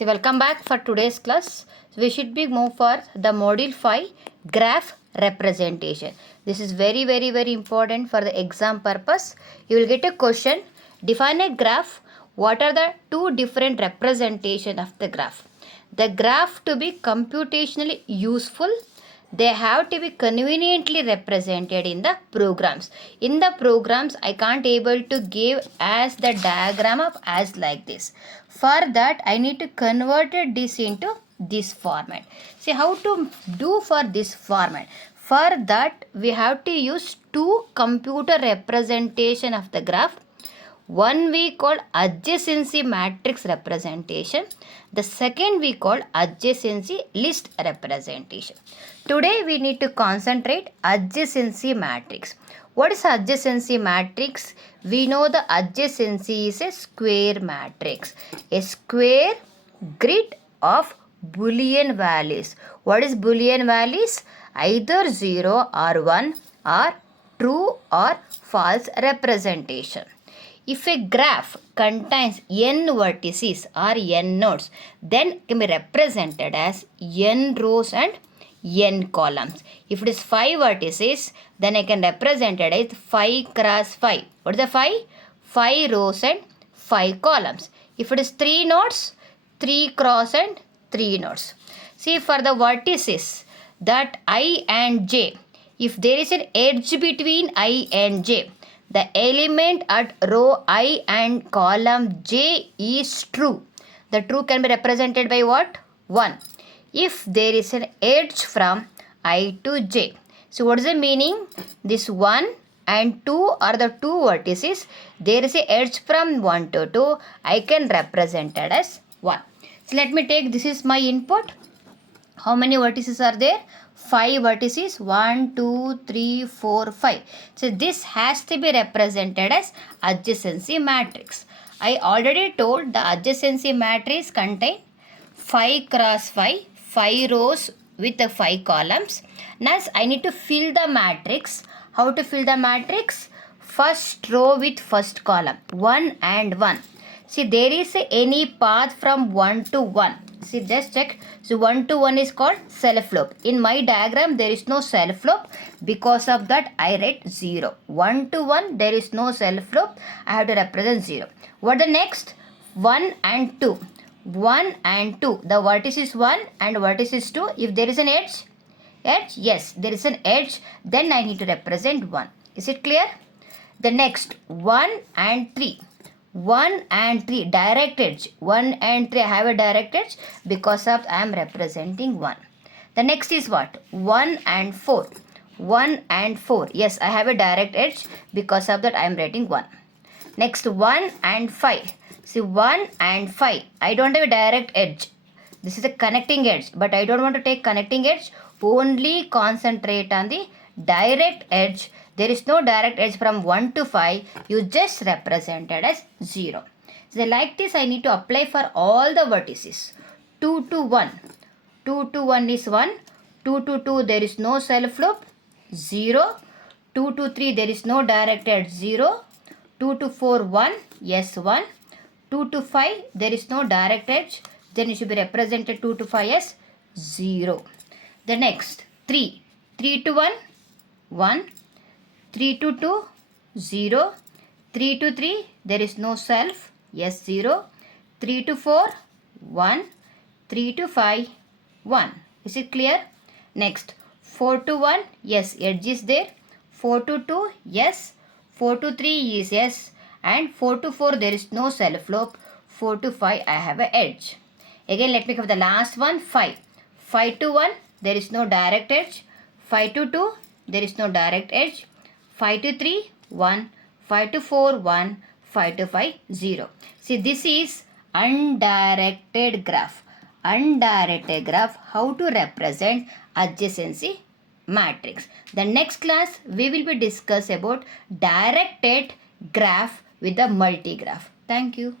So welcome back for today's class. So we should be move for the module 5 graph representation. This is very important for the exam purpose. You will get a question. Define a graph. What are the two different representation of the graph? The graph to be computationally useful, they have to be conveniently represented in the programs. In the programs, I can't able to give as the diagram of as like this. For that, I need to convert this into this format. See how to do for this format. For that, we have to use two computer representation of the graph. One we call adjacency matrix representation. The second we call adjacency list representation. Today we need to concentrate adjacency matrix. What is adjacency matrix? We know the adjacency is a square matrix. A square grid of Boolean values. What is Boolean values? Either 0 or 1 or true or false representation. If a graph contains n vertices or n nodes, then can be represented as n rows and n columns. If it is 5 vertices, then I can represent it as 5 cross 5. What is the 5? 5 rows and 5 columns. If it is 3 nodes, 3 cross and 3 nodes. See, for the vertices that I and j, if there is an edge between I and j, the element at row I and column j is true. The true can be represented by what? 1. If there is an edge from I to j. So what is the meaning? This 1 and 2 are the two vertices. There is an edge from 1 to 2. I can represent it as 1. So let me take, this is my input. How many vertices are there? 5 vertices. 1, 2, 3, 4, 5. So this has to be represented as adjacency matrix. I already told the adjacency matrix contain 5 cross 5, 5 rows with the 5 columns. Now I need to fill the matrix. How to fill the matrix? First row with first column. 1 and 1. See, there is any path from 1 to 1. See, just check. So 1 to 1 is called self loop. In my diagram, there is no self loop. Because of that, I write 0. 1 to 1, there is no self loop. I have to represent 0. What the next? 1 and 2. 1 and 2. The vertex is 1 and vertex is 2. If there is an edge, yes, there is an edge. Then I need to represent 1. Is it clear? The next, 1 and 3. 1 and 3 direct edge. 1 and 3 I have a direct edge because of I am representing 1. The next is what? 1 and 4. 1 and 4. Yes, I have a direct edge because of that I am writing 1. Next 1 and 5. See, 1 and 5. I don't have a direct edge. This is a connecting edge, but I don't want to take connecting edge. Only concentrate on the direct edge. There is no direct edge from 1 to 5. You just represent it as 0. So like this, I need to apply for all the vertices. 2 to 1. 2 to 1 is 1. 2 to 2, there is no self loop. 0. 2 to 3, there is no direct edge. 0. 2 to 4, 1. Yes, 1. 2 to 5, there is no direct edge. Then it should be represented 2 to 5 as 0. The next, 3. 3 to 1, 1. 3 to 2, 0. 3 to 3, there is no self. Yes, 0. 3 to 4, 1. 3 to 5, 1. Is it clear? Next, 4 to 1, yes, edge is there. 4 to 2, yes. 4 to 3 is yes. And 4 to 4, there is no self loop. 4 to 5, I have an edge. Again, let me cover the last one, 5. 5 to 1, there is no direct edge. 5 to 2, there is no direct edge. 5 to 3, 1. 5 to 4, 1. 5 to 5, 0. See, this is undirected graph. Undirected graph, how to represent adjacency matrix. The next class, we will be discuss about directed graph with the multigraph. Thank you.